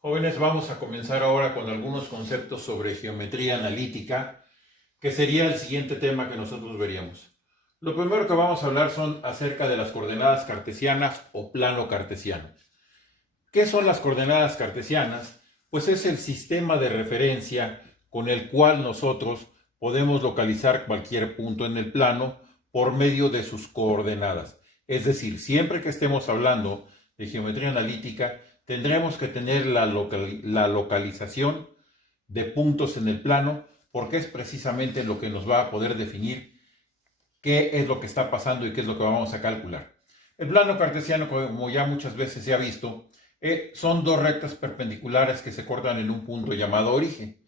Jóvenes, vamos a comenzar ahora con algunos conceptos sobre geometría analítica, que sería el siguiente tema que nosotros veríamos. Lo primero que vamos a hablar son acerca de las coordenadas cartesianas o plano cartesiano. ¿Qué son las coordenadas cartesianas? Pues es el sistema de referencia con el cual nosotros podemos localizar cualquier punto en el plano por medio de sus coordenadas. Es decir, siempre que estemos hablando de geometría analítica, tendremos que tener la localización de puntos en el plano, porque es precisamente lo que nos va a poder definir qué es lo que está pasando y qué es lo que vamos a calcular. El plano cartesiano, como ya muchas veces se ha visto, son dos rectas perpendiculares que se cortan en un punto llamado origen,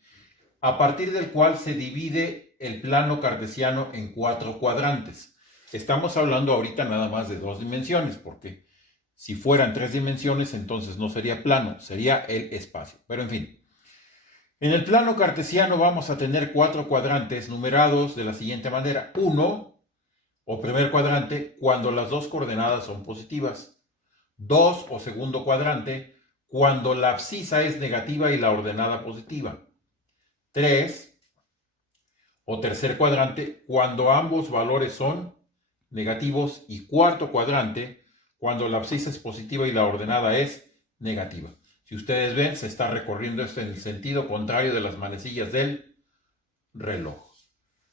a partir del cual se divide el plano cartesiano en 4 cuadrantes. Estamos hablando ahorita nada más de 2 dimensiones, porque si fueran 3 dimensiones, entonces no sería plano, sería el espacio. Pero en fin, en el plano cartesiano vamos a tener 4 cuadrantes numerados de la siguiente manera. 1, o primer cuadrante, cuando las dos coordenadas son positivas. 2, o segundo cuadrante, cuando la abscisa es negativa y la ordenada positiva. 3, o tercer cuadrante, cuando ambos valores son negativos. Y cuarto cuadrante, cuando la abscisa es positiva y la ordenada es negativa. Si ustedes ven, se está recorriendo esto en el sentido contrario de las manecillas del reloj.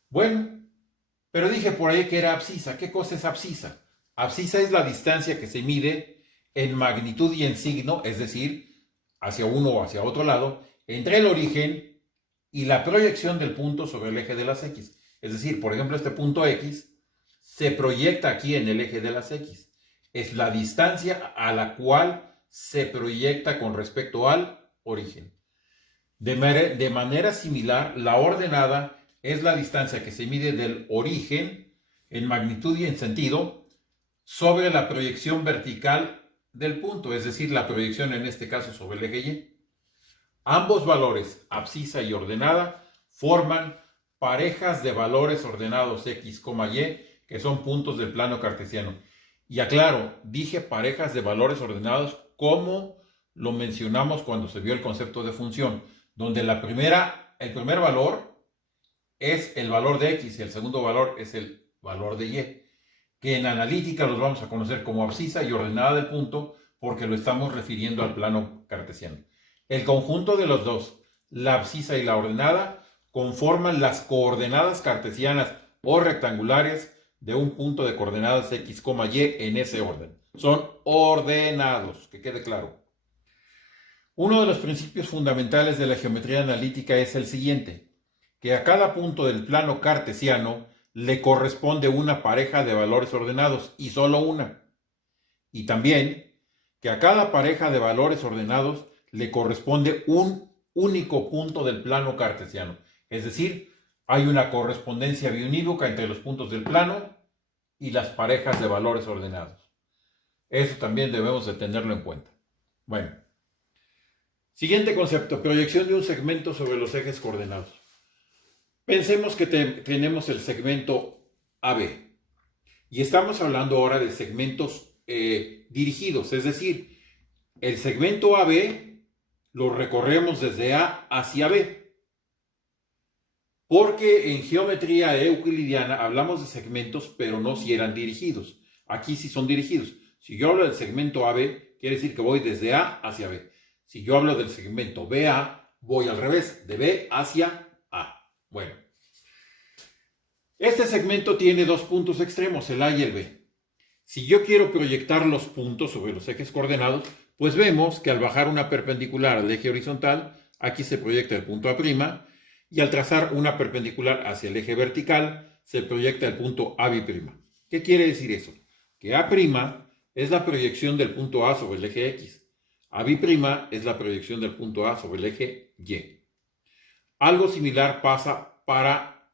Bueno, pero dije por ahí que era abscisa. ¿Qué cosa es abscisa? Abscisa es la distancia que se mide en magnitud y en signo, es decir, hacia uno o hacia otro lado, entre el origen y la proyección del punto sobre el eje de las X. Es decir, por ejemplo, este punto X se proyecta aquí en el eje de las X. Es la distancia a la cual se proyecta con respecto al origen. De manera similar, la ordenada es la distancia que se mide del origen en magnitud y en sentido sobre la proyección vertical del punto, es decir, la proyección en este caso sobre el eje Y. Ambos valores, abscisa y ordenada, forman parejas de valores ordenados X, Y, que son puntos del plano cartesiano. Y aclaro, dije parejas de valores ordenados como lo mencionamos cuando se vio el concepto de función, donde el primer valor es el valor de X y el segundo valor es el valor de Y, que en analítica los vamos a conocer como abscisa y ordenada del punto porque lo estamos refiriendo al plano cartesiano. El conjunto de los dos, la abscisa y la ordenada, conforman las coordenadas cartesianas o rectangulares de un punto de coordenadas X, Y en ese orden. Son ordenados, que quede claro. Uno de los principios fundamentales de la geometría analítica es el siguiente, que a cada punto del plano cartesiano le corresponde una pareja de valores ordenados y solo una. Y también que a cada pareja de valores ordenados le corresponde un único punto del plano cartesiano. Es decir, hay una correspondencia biunívoca entre los puntos del plano y las parejas de valores ordenados. Eso también debemos de tenerlo en cuenta. Bueno, siguiente concepto, proyección de un segmento sobre los ejes coordenados. Pensemos que tenemos el segmento AB y estamos hablando ahora de segmentos dirigidos, es decir, el segmento AB lo recorremos desde A hacia B, porque en geometría euclidiana hablamos de segmentos, pero no si eran dirigidos. Aquí sí son dirigidos. Si yo hablo del segmento AB, quiere decir que voy desde A hacia B. Si yo hablo del segmento BA, voy al revés, de B hacia A. Bueno, este segmento tiene dos puntos extremos, el A y el B. Si yo quiero proyectar los puntos sobre los ejes coordenados, pues vemos que al bajar una perpendicular al eje horizontal, aquí se proyecta el punto A', y al trazar una perpendicular hacia el eje vertical, se proyecta el punto AB'. ¿Qué quiere decir eso? Que A' es la proyección del punto A sobre el eje X. AB' es la proyección del punto A sobre el eje Y. Algo similar pasa para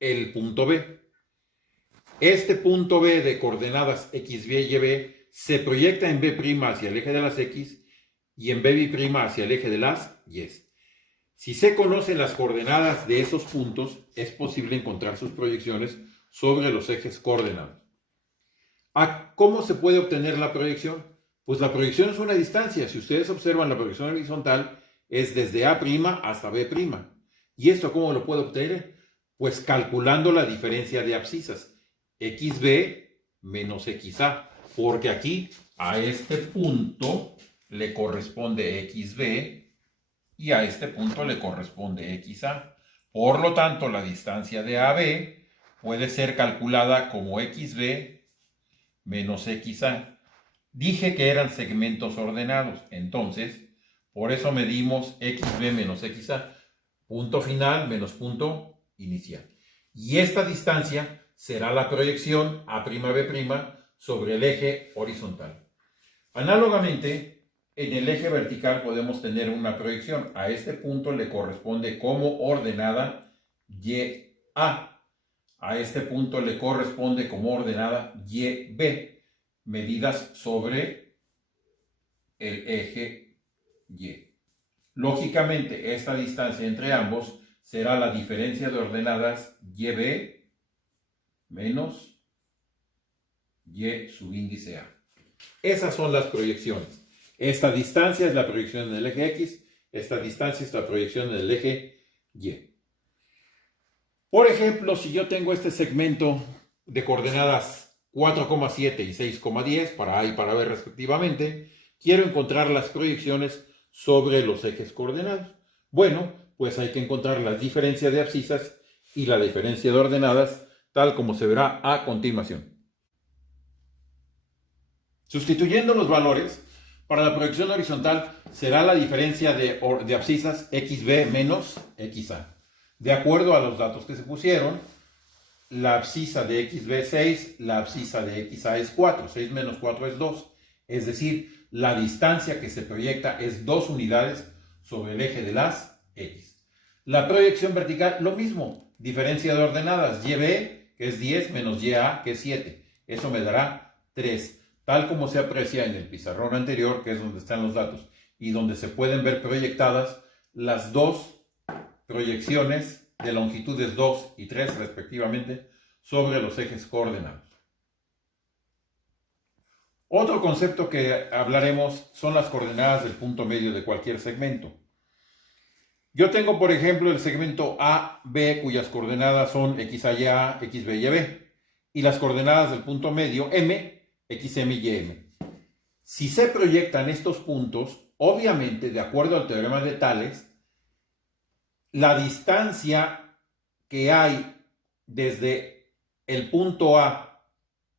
el punto B. Este punto B de coordenadas X, Y y B se proyecta en B' hacia el eje de las X y en B' hacia el eje de las Y. Si se conocen las coordenadas de esos puntos, es posible encontrar sus proyecciones sobre los ejes coordenados. ¿Cómo se puede obtener la proyección? Pues la proyección es una distancia. Si ustedes observan, la proyección horizontal es desde A' hasta B'. ¿Y esto cómo lo puedo obtener? Pues calculando la diferencia de abscisas. XB menos XA. Porque aquí a este punto le corresponde XB y a este punto le corresponde XA. Por lo tanto, la distancia de AB puede ser calculada como XB menos XA. Dije que eran segmentos ordenados, entonces, por eso medimos XB menos XA, punto final menos punto inicial. Y esta distancia será la proyección A'B' sobre el eje horizontal. Análogamente, en el eje vertical podemos tener una proyección. A este punto le corresponde como ordenada YA. A este punto le corresponde como ordenada YB, medidas sobre el eje Y. Lógicamente, esta distancia entre ambos será la diferencia de ordenadas YB menos Y subíndice A. Esas son las proyecciones. Esta distancia es la proyección en el eje X, esta distancia es la proyección en el eje Y. Por ejemplo, si yo tengo este segmento de coordenadas 4,7 y 6,10 para A y para B respectivamente, quiero encontrar las proyecciones sobre los ejes coordenados. Bueno, pues hay que encontrar la diferencia de abscisas y la diferencia de ordenadas, tal como se verá a continuación. Sustituyendo los valores, para la proyección horizontal será la diferencia de abscisas XB menos XA. De acuerdo a los datos que se pusieron, la abscisa de XB es 6, la abscisa de XA es 4, 6 menos 4 es 2. Es decir, la distancia que se proyecta es 2 unidades sobre el eje de las X. La proyección vertical, lo mismo, diferencia de ordenadas, YB, que es 10, menos YA, que es 7. Eso me dará 3. Tal como se aprecia en el pizarrón anterior, que es donde están los datos, y donde se pueden ver proyectadas las dos proyecciones de longitudes 2 y 3 respectivamente sobre los ejes coordenados. Otro concepto que hablaremos son las coordenadas del punto medio de cualquier segmento. Yo tengo, por ejemplo, el segmento AB, cuyas coordenadas son XA, XB y AB, y las coordenadas del punto medio M, XM y YM. Si se proyectan estos puntos, obviamente, de acuerdo al teorema de Tales, la distancia que hay desde el punto A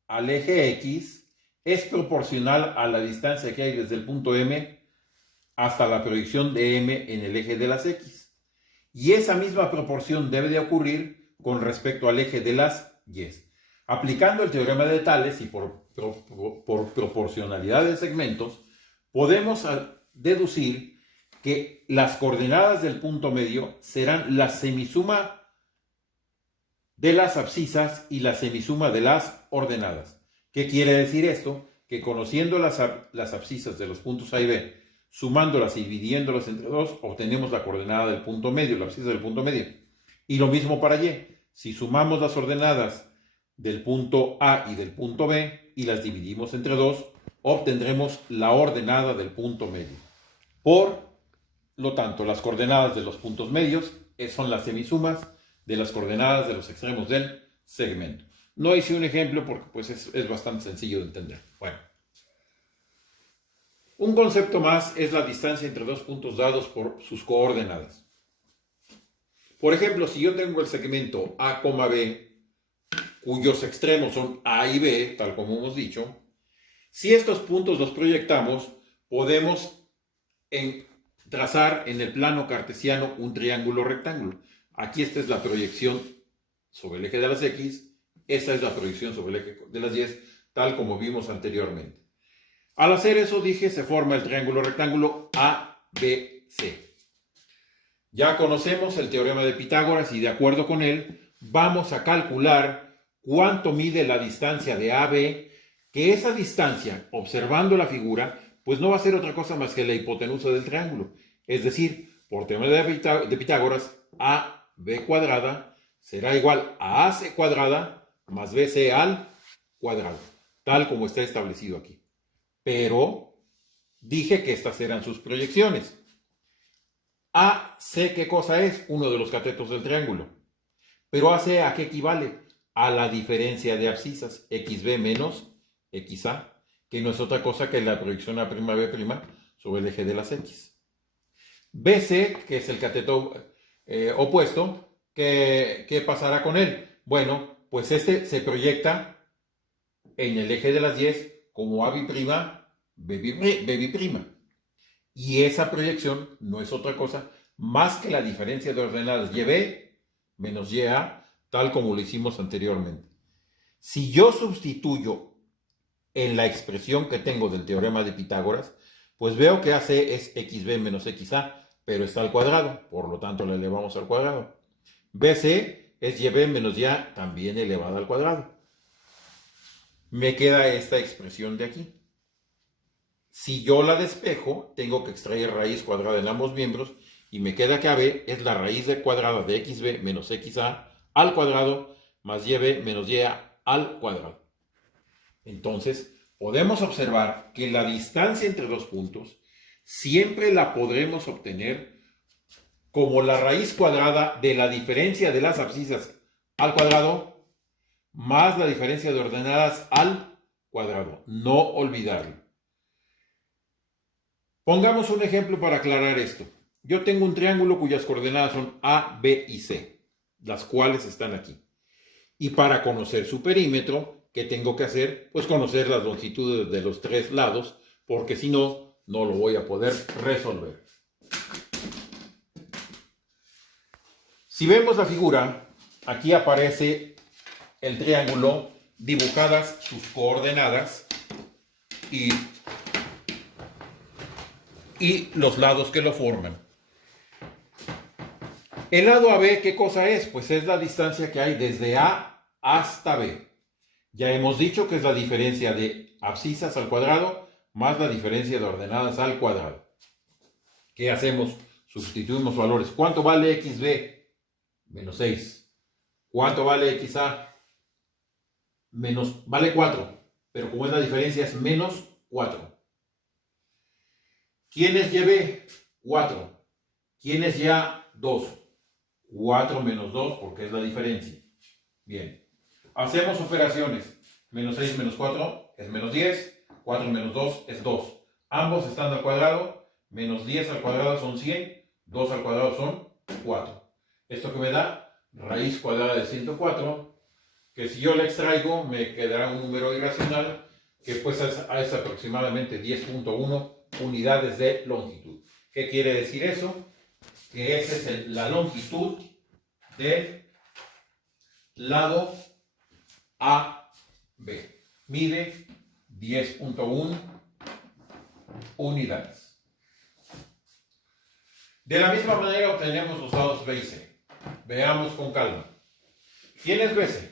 al eje X es proporcional a la distancia que hay desde el punto M hasta la proyección de M en el eje de las X. Y esa misma proporción debe de ocurrir con respecto al eje de las Y. Aplicando el teorema de Tales y por proporcionalidad de segmentos, podemos deducir que las coordenadas del punto medio serán la semisuma de las abscisas y la semisuma de las ordenadas. ¿Qué quiere decir esto? Que conociendo las abscisas de los puntos A y B, sumándolas y dividiéndolas entre 2, obtenemos la coordenada del punto medio, la abscisa del punto medio. Y lo mismo para Y. Si sumamos las ordenadas del punto A y del punto B y las dividimos entre 2, obtendremos la ordenada del punto medio. Por lo tanto, las coordenadas de los puntos medios son las semisumas de las coordenadas de los extremos del segmento. No hice un ejemplo porque pues, es bastante sencillo de entender. Bueno. Un concepto más es la distancia entre dos puntos dados por sus coordenadas. Por ejemplo, si yo tengo el segmento A, B, cuyos extremos son A y B, tal como hemos dicho, si estos puntos los proyectamos, podemos trazar en el plano cartesiano un triángulo rectángulo. Aquí esta es la proyección sobre el eje de las X, esta es la proyección sobre el eje de las Y, tal como vimos anteriormente. Al hacer eso, dije, se forma el triángulo rectángulo ABC. Ya conocemos el teorema de Pitágoras y de acuerdo con él, vamos a calcular cuánto mide la distancia de AB, que esa distancia, observando la figura, pues no va a ser otra cosa más que la hipotenusa del triángulo. Es decir, por teorema de Pitágoras, AB cuadrada será igual a AC cuadrada más BC al cuadrado, tal como está establecido aquí. Pero Dije que estas eran sus proyecciones. AC, ¿qué cosa es? Uno de los catetos del triángulo. Pero AC, ¿a qué equivale? A la diferencia de abscisas, XB menos XA, que no es otra cosa que la proyección A', B' sobre el eje de las X. BC, que es el cateto opuesto, ¿qué pasará con él? Bueno, pues este se proyecta en el eje de las 10 como A', B'. Y esa proyección no es otra cosa más que la diferencia de ordenadas YB menos YA, tal como lo hicimos anteriormente. Si yo sustituyo en la expresión que tengo del teorema de Pitágoras, pues veo que AC es XB menos XA, pero está al cuadrado, por lo tanto la elevamos al cuadrado. BC es YB menos YA, también elevada al cuadrado. Me queda esta expresión de aquí. Si yo la despejo, tengo que extraer raíz cuadrada en ambos miembros y me queda que AB es la raíz cuadrada de XB menos XA al cuadrado más YB menos YA al cuadrado. Entonces, podemos observar que la distancia entre los puntos siempre la podremos obtener como la raíz cuadrada de la diferencia de las abscisas al cuadrado más la diferencia de ordenadas al cuadrado. No olvidarlo. Pongamos un ejemplo para aclarar esto. Yo tengo un triángulo cuyas coordenadas son A, B y C, las cuales están aquí. Y para conocer su perímetro, ¿qué tengo que hacer? Pues conocer las longitudes de los tres lados, porque si no, no lo voy a poder resolver. Si vemos la figura, aquí aparece el triángulo, dibujadas sus coordenadas y los lados que lo forman. El lado AB, ¿qué cosa es? Pues es la distancia que hay desde A hasta B. Ya hemos dicho que es la diferencia de abscisas al cuadrado más la diferencia de ordenadas al cuadrado. ¿Qué hacemos? Sustituimos valores. ¿Cuánto vale XB? Menos 6. ¿Cuánto vale XA? Vale 4. Pero como es la diferencia es menos 4. ¿Quién es YB? 4. ¿Quién es YA? 2. 4 menos 2 porque es la diferencia. Bien. Hacemos operaciones. Menos 6 menos 4 es menos 10. 4 menos 2 es 2. Ambos están al cuadrado. Menos 10 al cuadrado son 100. 2 al cuadrado son 4. ¿Esto que me da? Raíz cuadrada de 104. Que si yo la extraigo me quedará un número irracional que pues es aproximadamente 10.1 unidades de longitud. ¿Qué quiere decir eso? Que esa es la longitud del lado AB. Mide 10.1 unidades. De la misma manera obtenemos los lados B y C. Veamos con calma. ¿Quién es BC?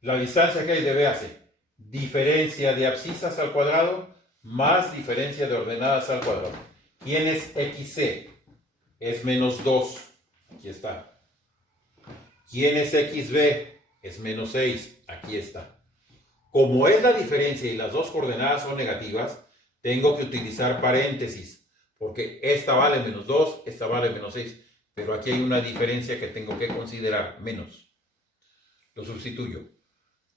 La distancia que hay de B a C. Diferencia de abscisas al cuadrado más diferencia de ordenadas al cuadrado. ¿Quién es XC? Es menos 2. Aquí está. ¿Quién es XB? Es menos 6. Aquí está. Como es la diferencia y las dos coordenadas son negativas, tengo que utilizar paréntesis. Porque esta vale menos 2, esta vale menos 6. Pero aquí hay una diferencia que tengo que considerar, menos. Lo sustituyo.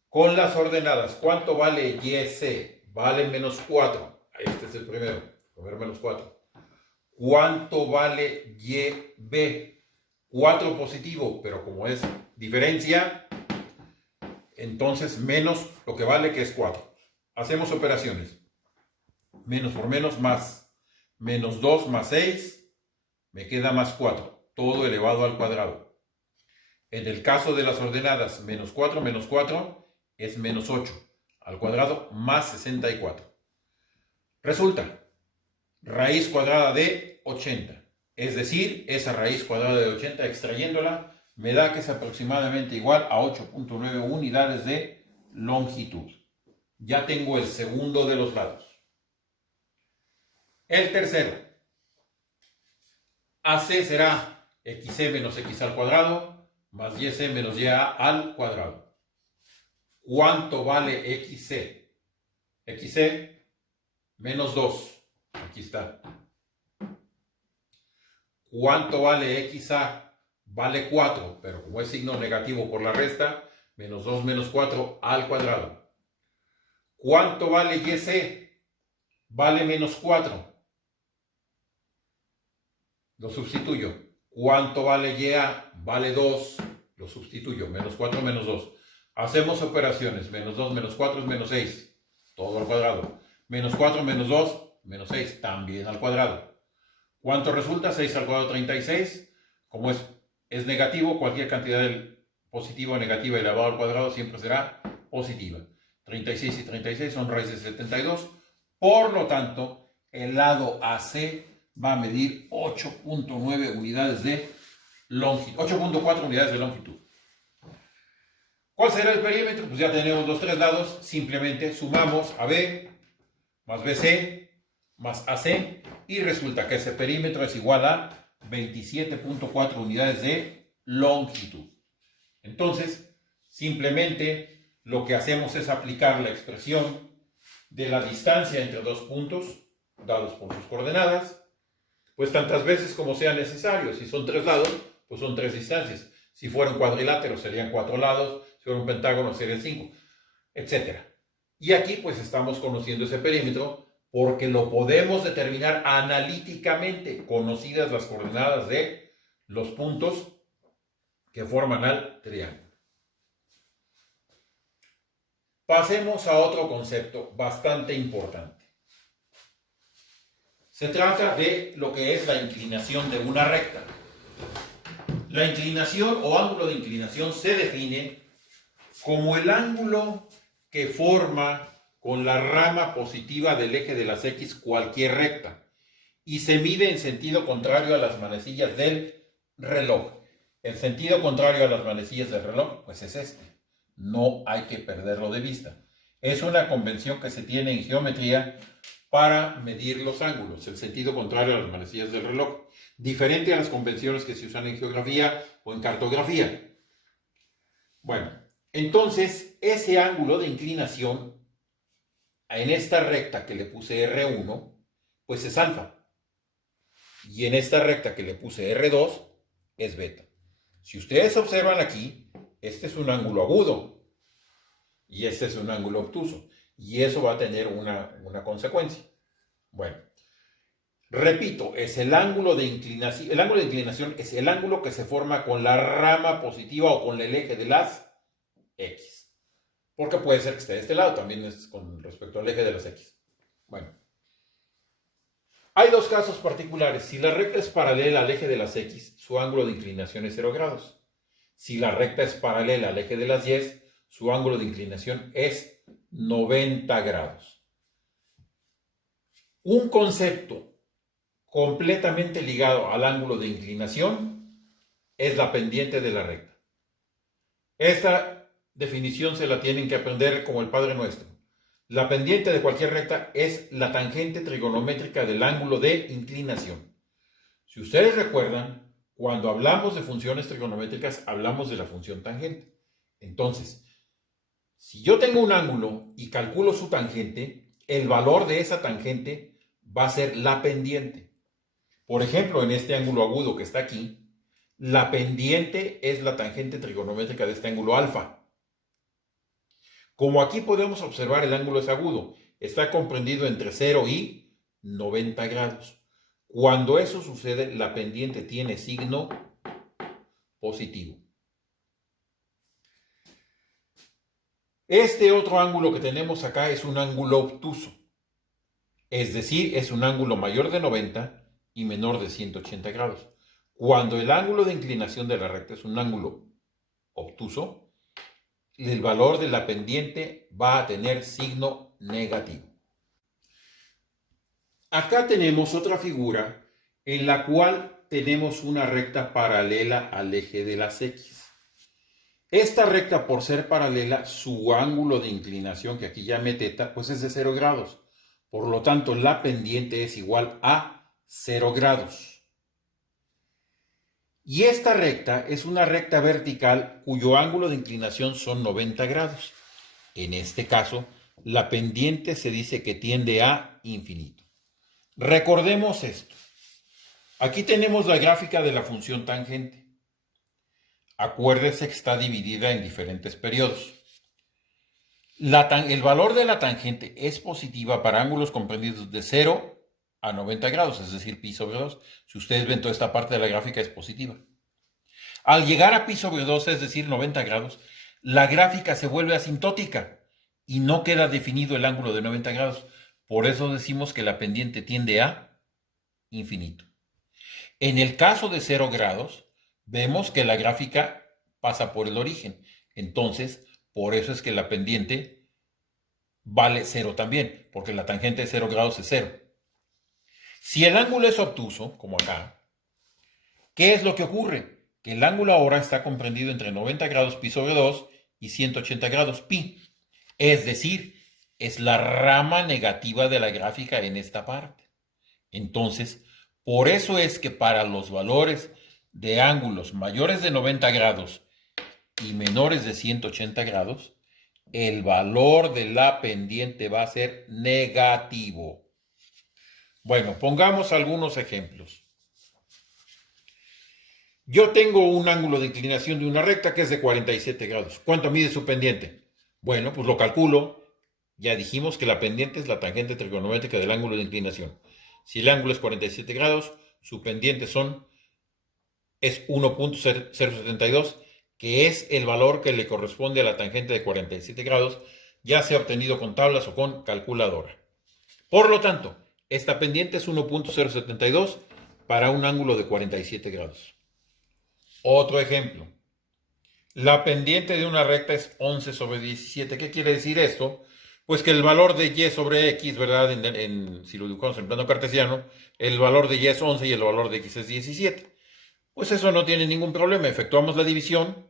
Con las ordenadas, ¿cuánto vale YC? Vale menos 4. Este es el primero. Coger menos 4. ¿Cuánto vale YB? 4 positivo, pero como es diferencia, entonces menos lo que vale, que es 4. Hacemos operaciones. Menos por menos más. Menos 2 más 6, me queda más 4. Todo elevado al cuadrado. En el caso de las ordenadas, menos 4 es menos 8 al cuadrado más 64. Resulta raíz cuadrada de 80. Es decir, esa raíz cuadrada de 80 extrayéndola me da que es aproximadamente igual a 8.9 unidades de longitud. Ya tengo el segundo de los lados. El tercero. AC será XC menos X al cuadrado más YC menos YA al cuadrado. ¿Cuánto vale XC? XC menos 2. Aquí está. ¿Cuánto vale XA? Vale 4, pero como es signo negativo por la resta, menos 2 menos 4 al cuadrado. ¿Cuánto vale YC? Vale menos 4. Lo sustituyo. ¿Cuánto vale YA? Vale 2. Lo sustituyo. Menos 4 menos 2. Hacemos operaciones. Menos 2 menos 4 es menos 6. Todo al cuadrado. Menos 4 menos 2, menos 6. También al cuadrado. ¿Cuánto resulta? 6 al cuadrado 36. Como es negativo, cualquier cantidad positiva o negativa elevado al cuadrado siempre será positiva. 36 y 36 son raíces de 72. Por lo tanto, el lado AC va a medir 8.9 unidades de longitud, 8.4 unidades de longitud. ¿Cuál será el perímetro? Pues ya tenemos los tres lados. Simplemente sumamos AB más BC más AC y resulta que ese perímetro es igual a 27.4 unidades de longitud. Entonces, simplemente lo que hacemos es aplicar la expresión de la distancia entre dos puntos dados por sus coordenadas, pues tantas veces como sea necesario. Si son tres lados, pues son tres distancias. Si fuera un cuadrilátero serían 4 lados, si fuera un pentágono serían 5, etc. Y aquí pues estamos conociendo ese perímetro porque lo podemos determinar analíticamente, conocidas las coordenadas de los puntos que forman al triángulo. Pasemos a otro concepto bastante importante. Se trata de lo que es la inclinación de una recta. La inclinación o ángulo de inclinación se define como el ángulo que forma con la rama positiva del eje de las X cualquier recta y se mide en sentido contrario a las manecillas del reloj. El sentido contrario a las manecillas del reloj, pues es este. No hay que perderlo de vista. Es una convención que se tiene en geometría para medir los ángulos, el sentido contrario a las manecillas del reloj, diferente a las convenciones que se usan en geografía o en cartografía. Bueno, entonces ese ángulo de inclinación en esta recta que le puse R1, pues es alfa. Y en esta recta que le puse R2, es beta. Si ustedes observan aquí, este es un ángulo agudo y este es un ángulo obtuso. Y eso va a tener una consecuencia. Bueno, repito, es el ángulo de inclinación. El ángulo de inclinación es el ángulo que se forma con la rama positiva o con el eje de las X. Porque puede ser que esté de este lado, también es con respecto al eje de las X. Bueno, hay dos casos particulares. Si la recta es paralela al eje de las X, su ángulo de inclinación es 0 grados. Si la recta es paralela al eje de las Y, su ángulo de inclinación es 90 grados. Un concepto completamente ligado al ángulo de inclinación es la pendiente de la recta. Esta definición se la tienen que aprender como el Padre Nuestro. La pendiente de cualquier recta es la tangente trigonométrica del ángulo de inclinación. Si ustedes recuerdan, cuando hablamos de funciones trigonométricas, hablamos de la función tangente. Entonces, si yo tengo un ángulo y calculo su tangente, el valor de esa tangente va a ser la pendiente. Por ejemplo, en este ángulo agudo que está aquí, la pendiente es la tangente trigonométrica de este ángulo alfa. Como aquí podemos observar, el ángulo es agudo, está comprendido entre 0 y 90 grados. Cuando eso sucede, la pendiente tiene signo positivo. Este otro ángulo que tenemos acá es un ángulo obtuso, es decir, es un ángulo mayor de 90 y menor de 180 grados. Cuando el ángulo de inclinación de la recta es un ángulo obtuso, el valor de la pendiente va a tener signo negativo. Acá tenemos otra figura en la cual tenemos una recta paralela al eje de las X. Esta recta, por ser paralela, su ángulo de inclinación, que aquí llame teta, pues es de 0 grados. Por lo tanto, la pendiente es igual a 0 grados. Y esta recta es una recta vertical cuyo ángulo de inclinación son 90 grados. En este caso, la pendiente se dice que tiende a infinito. Recordemos esto. Aquí tenemos la gráfica de la función tangente. Acuérdese que está dividida en diferentes periodos. El valor de la tangente es positiva para ángulos comprendidos de 0 a 90 grados, es decir, pi sobre 2. Si ustedes ven, toda esta parte de la gráfica es positiva. Al llegar a pi sobre 2, es decir, 90 grados, la gráfica se vuelve asintótica y no queda definido el ángulo de 90 grados. Por eso decimos que la pendiente tiende a infinito. En el caso de 0 grados, vemos que la gráfica pasa por el origen. Entonces, por eso es que la pendiente vale 0 también, porque la tangente de 0 grados es 0. Si el ángulo es obtuso, como acá, ¿qué es lo que ocurre? Que el ángulo ahora está comprendido entre 90 grados pi sobre 2 y 180 grados pi. Es decir, es la rama negativa de la gráfica en esta parte. Entonces, por eso es que para los valores de ángulos mayores de 90 grados y menores de 180 grados, el valor de la pendiente va a ser negativo. Bueno, pongamos algunos ejemplos. Yo tengo un ángulo de inclinación de una recta que es de 47 grados. ¿Cuánto mide su pendiente? Bueno, pues lo calculo. Ya dijimos que la pendiente es la tangente trigonométrica del ángulo de inclinación. Si el ángulo es 47 grados, su pendiente es 1.072, que es el valor que le corresponde a la tangente de 47 grados, ya sea obtenido con tablas o con calculadora. Por lo tanto, esta pendiente es 1.072 para un ángulo de 47 grados. Otro ejemplo. La pendiente de una recta es 11 sobre 17. ¿Qué quiere decir esto? Pues que el valor de y sobre x, ¿verdad? Si lo dibujamos en plano cartesiano, el valor de y es 11 y el valor de x es 17. Pues eso no tiene ningún problema. Efectuamos la división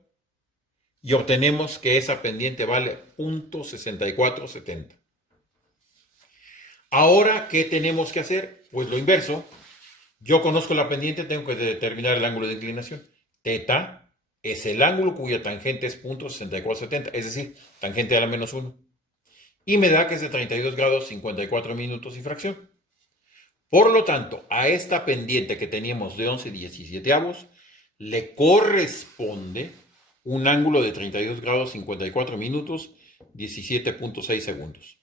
y obtenemos que esa pendiente vale 0.6470. Ahora, ¿qué tenemos que hacer? Pues lo inverso. Yo conozco la pendiente, tengo que determinar el ángulo de inclinación. Teta es el ángulo cuya tangente es 0.6470, es decir, tangente a la menos 1. Y me da que es de 32 grados 54 minutos y fracción. Por lo tanto, a esta pendiente que teníamos de 11/17 le corresponde un ángulo de 32 grados 54 minutos 17.6 segundos.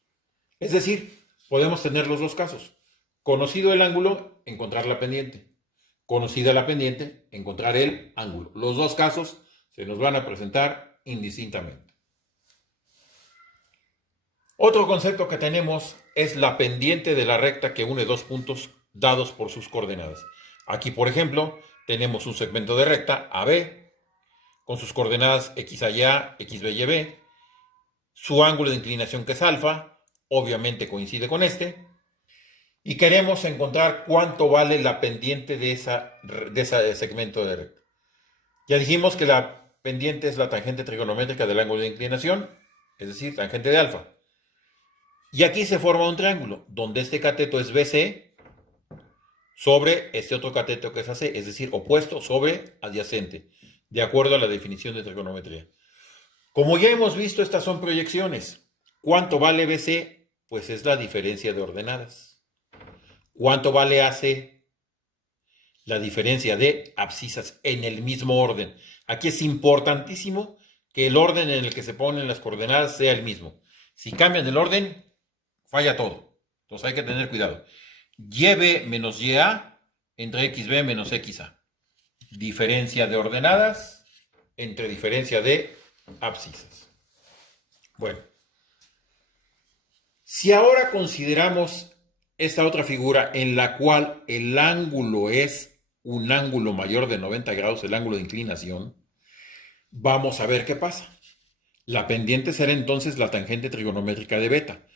Es decir, podemos tener los dos casos. Conocido el ángulo, encontrar la pendiente. Conocida la pendiente, encontrar el ángulo. Los dos casos se nos van a presentar indistintamente. Otro concepto que tenemos es la pendiente de la recta que une dos puntos dados por sus coordenadas. Aquí, por ejemplo, tenemos un segmento de recta AB con sus coordenadas x a y a, x b y b, su ángulo de inclinación que es alfa, obviamente coincide con este, y queremos encontrar cuánto vale la pendiente de ese segmento de recta. Ya dijimos que la pendiente es la tangente trigonométrica del ángulo de inclinación, es decir, tangente de alfa. Y aquí se forma un triángulo, donde este cateto es BC sobre este otro cateto que es AC, es decir, opuesto sobre adyacente, de acuerdo a la definición de trigonometría. Como ya hemos visto, estas son proyecciones. ¿Cuánto vale BC? Pues es la diferencia de ordenadas. ¿Cuánto vale AC? La diferencia de abscisas en el mismo orden. Aquí es importantísimo que el orden en el que se ponen las coordenadas sea el mismo. Si cambian el orden, falla todo. Entonces hay que tener cuidado. YB menos YA entre XB menos XA. Diferencia de ordenadas entre diferencia de abscisas. Bueno, si ahora consideramos esta otra figura en la cual el ángulo es un ángulo mayor de 90 grados, el ángulo de inclinación, vamos a ver qué pasa. La pendiente será entonces la tangente trigonométrica de beta,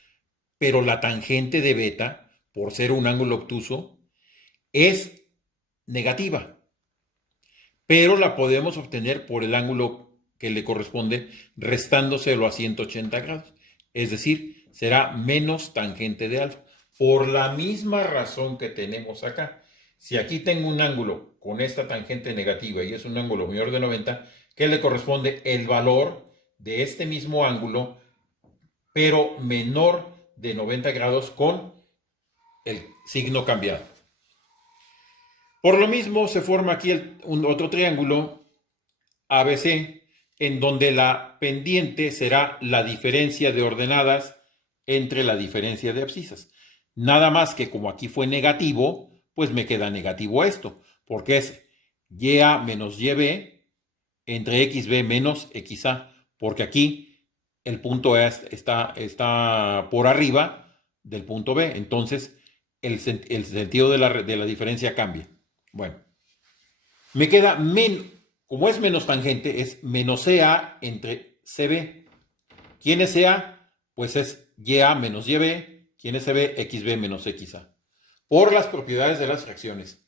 pero la tangente de beta, por ser un ángulo obtuso, es negativa, pero la podemos obtener por el ángulo que le corresponde restándoselo a 180 grados, es decir, será menos tangente de alfa. Por la misma razón que tenemos acá. Si aquí tengo un ángulo con esta tangente negativa y es un ángulo mayor de 90, ¿qué le corresponde? El valor de este mismo ángulo, pero menor de 90 grados con el signo cambiado. Por lo mismo se forma aquí otro triángulo ABC, en donde la pendiente será la diferencia de ordenadas entre la diferencia de abscisas. Nada más que como aquí fue negativo, pues me queda negativo esto, porque es YA menos YB entre XB menos XA, porque aquí el punto A está por arriba del punto B, entonces el sentido de la diferencia cambia. Bueno, me queda como es menos tangente, es menos CA entre CB. ¿Quién es CA? Pues es YA menos YB. ¿Quién es CB? XB menos XA. Por las propiedades de las fracciones.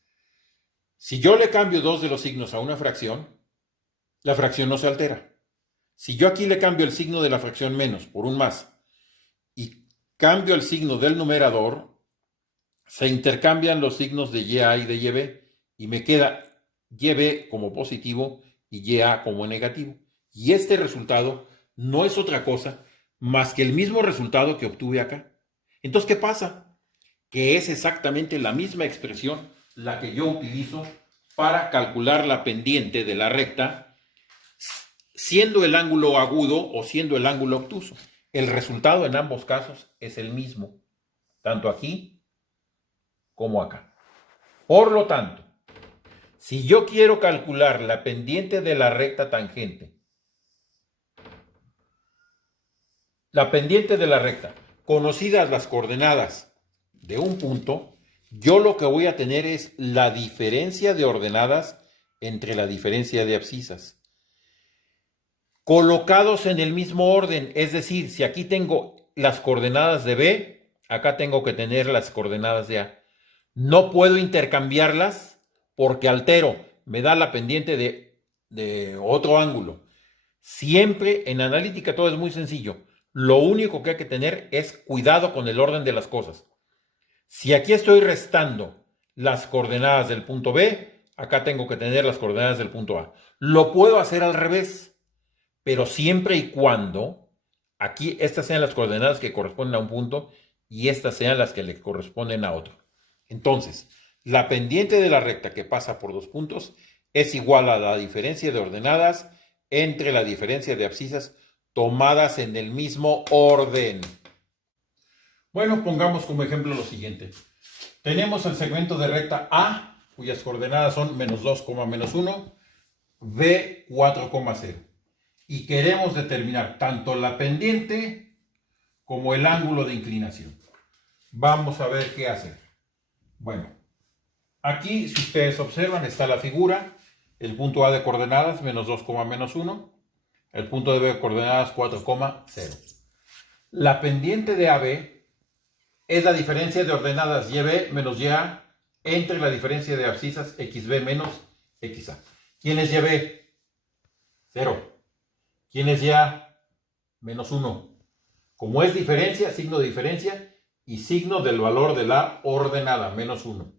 Si yo le cambio dos de los signos a una fracción, la fracción no se altera. Si yo aquí le cambio el signo de la fracción menos por un más y cambio el signo del numerador, se intercambian los signos de YA y de YB y me queda YB como positivo y YA como negativo. Y este resultado no es otra cosa más que el mismo resultado que obtuve acá. Entonces, ¿qué pasa? Que es exactamente la misma expresión la que yo utilizo para calcular la pendiente de la recta, siendo el ángulo agudo o siendo el ángulo obtuso. El resultado en ambos casos es el mismo, tanto aquí como acá. Por lo tanto, si yo quiero calcular la pendiente de la recta tangente, conocidas las coordenadas de un punto, yo lo que voy a tener es la diferencia de ordenadas entre la diferencia de abscisas, colocados en el mismo orden. Es decir, si aquí tengo las coordenadas de B, acá tengo que tener las coordenadas de A. No puedo intercambiarlas porque altero, me da la pendiente de otro ángulo. Siempre en analítica todo es muy sencillo. Lo único que hay que tener es cuidado con el orden de las cosas. Si aquí estoy restando las coordenadas del punto B, acá tengo que tener las coordenadas del punto A. Lo puedo hacer al revés, pero siempre y cuando aquí estas sean las coordenadas que corresponden a un punto y estas sean las que le corresponden a otro. Entonces, la pendiente de la recta que pasa por dos puntos es igual a la diferencia de ordenadas entre la diferencia de abscisas tomadas en el mismo orden. Bueno, pongamos como ejemplo lo siguiente. Tenemos el segmento de recta A, cuyas coordenadas son menos 2, menos 1, B 4,0. Y queremos determinar tanto la pendiente como el ángulo de inclinación. Vamos a ver qué hacer. Bueno, aquí, si ustedes observan, está la figura. El punto A de coordenadas, menos 2, menos 1. El punto de B de coordenadas, 4,0. La pendiente de AB es la diferencia de ordenadas YB menos YA entre la diferencia de abscisas XB menos XA. ¿Quién es YB? 0. ¿Quién es YA? Menos 1. Como es diferencia, signo de diferencia y signo del valor de la ordenada, menos 1.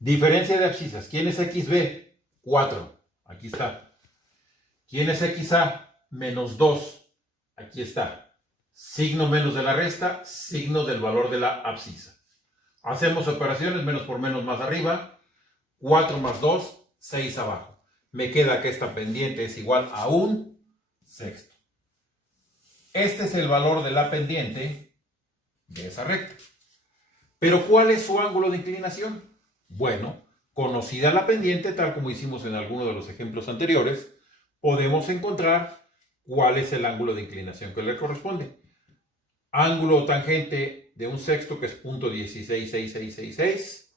Diferencia de abscisas. ¿Quién es XB? 4. Aquí está. ¿Quién es XA? Menos 2. Aquí está. Signo menos de la resta, signo del valor de la abscisa. Hacemos operaciones, menos por menos más arriba. 4 más 2, 6 abajo. Me queda que esta pendiente es igual a un sexto. Este es el valor de la pendiente de esa recta. Pero ¿cuál es su ángulo de inclinación? Bueno, conocida la pendiente, tal como hicimos en alguno de los ejemplos anteriores, podemos encontrar cuál es el ángulo de inclinación que le corresponde. Ángulo tangente de un sexto, que es punto 166666.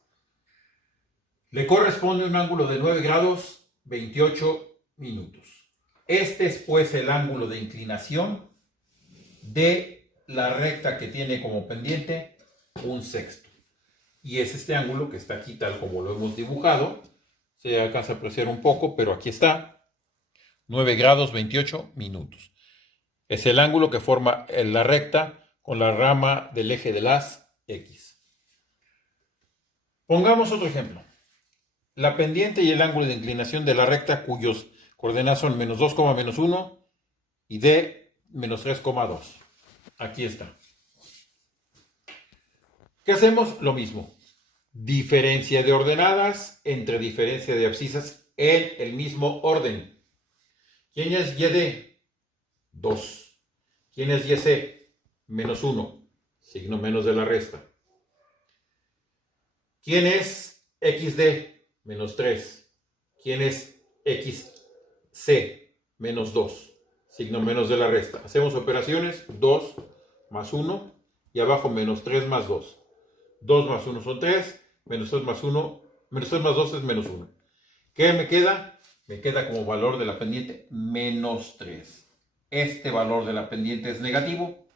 Le corresponde un ángulo de 9 grados 28 minutos. Este es pues el ángulo de inclinación de la recta que tiene como pendiente un sexto. Y es este ángulo que está aquí tal como lo hemos dibujado. Se alcanza a apreciar un poco, pero aquí está. 9 grados 28 minutos. Es el ángulo que forma la recta con la rama del eje de las X. Pongamos otro ejemplo. La pendiente y el ángulo de inclinación de la recta cuyos coordenadas son menos 2, menos 1 y D menos 3,2. Aquí está. ¿Qué hacemos? Lo mismo. Diferencia de ordenadas entre diferencia de abscisas en el mismo orden. ¿Quién es YD? 2. ¿Quién es YC? Menos 1. Signo menos de la resta. ¿Quién es XD? Menos 3. ¿Quién es XC? Menos 2. Signo menos de la resta. Hacemos operaciones. 2 más 1. Y abajo menos 3 más 2. 2 más 1 son 3. Menos 3 más 1. Menos 3 más 2 es menos 1. ¿Qué me queda? Me queda como valor de la pendiente menos 3. Este valor de la pendiente es negativo.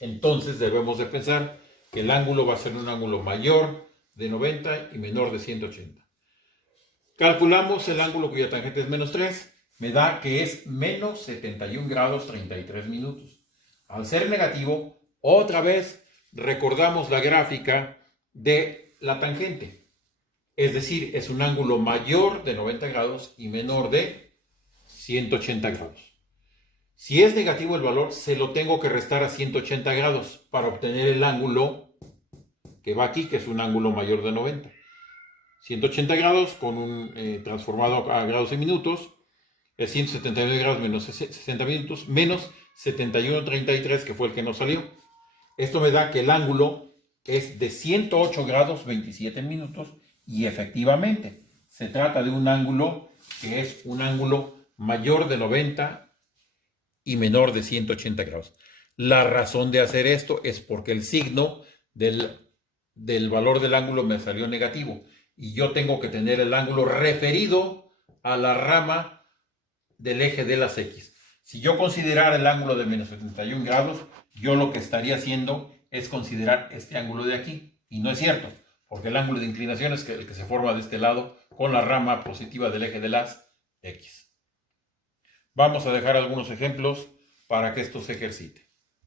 Entonces debemos de pensar que el ángulo va a ser un ángulo mayor de 90 y menor de 180. Calculamos el ángulo cuya tangente es menos 3. Me da que es menos 71 grados 33 minutos. Al ser negativo, otra vez recordamos la gráfica de la tangente. Es decir, es un ángulo mayor de 90 grados y menor de 180 grados. Si es negativo el valor, se lo tengo que restar a 180 grados para obtener el ángulo que va aquí, que es un ángulo mayor de 90. 180 grados con un transformado a grados y minutos es 179 grados menos 60 minutos menos 71,33, que fue el que nos salió. Esto me da que el ángulo es de 108 grados 27 minutos y efectivamente se trata de un ángulo que es un ángulo mayor de 90 y menor de 180 grados. La razón de hacer esto es porque el signo del valor del ángulo me salió negativo y yo tengo que tener el ángulo referido a la rama del eje de las X. Si yo considerara el ángulo de menos 71 grados, yo lo que estaría haciendo es considerar este ángulo de aquí. Y no es cierto, porque el ángulo de inclinación es el que se forma de este lado con la rama positiva del eje de las X. Vamos a dejar algunos ejemplos para que esto se ejercite.